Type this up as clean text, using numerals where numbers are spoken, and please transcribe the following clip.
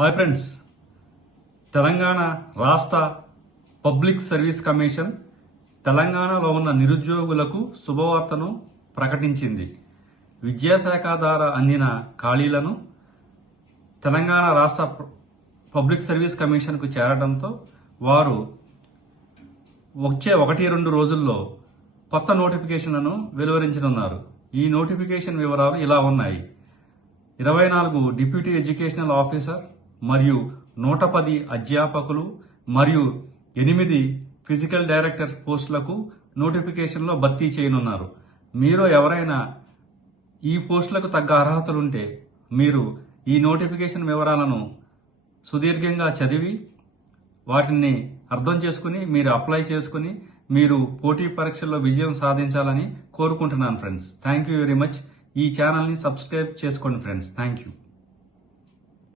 Hi friends, Telangana రాష్ట్ర public service commission తెలంగాణలో ఉన్న నిరుద్యోగులకు శుభవార్తను ప్రకటించింది. విద్యాశాఖ ద్వారా అందిన ఖాళీలను తెలంగాణ రాష్ట్ర పబ్లిక్ సర్వీస్ కమిషన్కు చేరడంతో వారు వచ్చే 1-2 రోజుల్లో కొత్త నోటిఫికేషన్లను వెలువరించనున్నారు. ఈ నోటిఫికేషన్ వివరాలు ఇలా ఉన్నాయి. 24 డిప్యూటీ ఎడ్యుకేషనల్ ఆఫీసర్ మరియు 110 అధ్యాపకులు మరియు 8 ఫిజికల్ డైరెక్టర్ పోస్టులకు నోటిఫికేషన్లో భర్తీ చేయనున్నారు. మీరు ఎవరైనా ఈ పోస్టులకు తగ్గ అర్హతలుంటే మీరు ఈ నోటిఫికేషన్ వివరాలను సుదీర్ఘంగా చదివి వాటిని అర్థం చేసుకుని మీరు అప్లై చేసుకుని మీరు పోటీ పరీక్షల్లో విజయం సాధించాలని కోరుకుంటున్నాను friends. Thank you very much. ఈ ఛానల్ని సబ్స్క్రైబ్ చేసుకోండి ఫ్రెండ్స్. Thank you.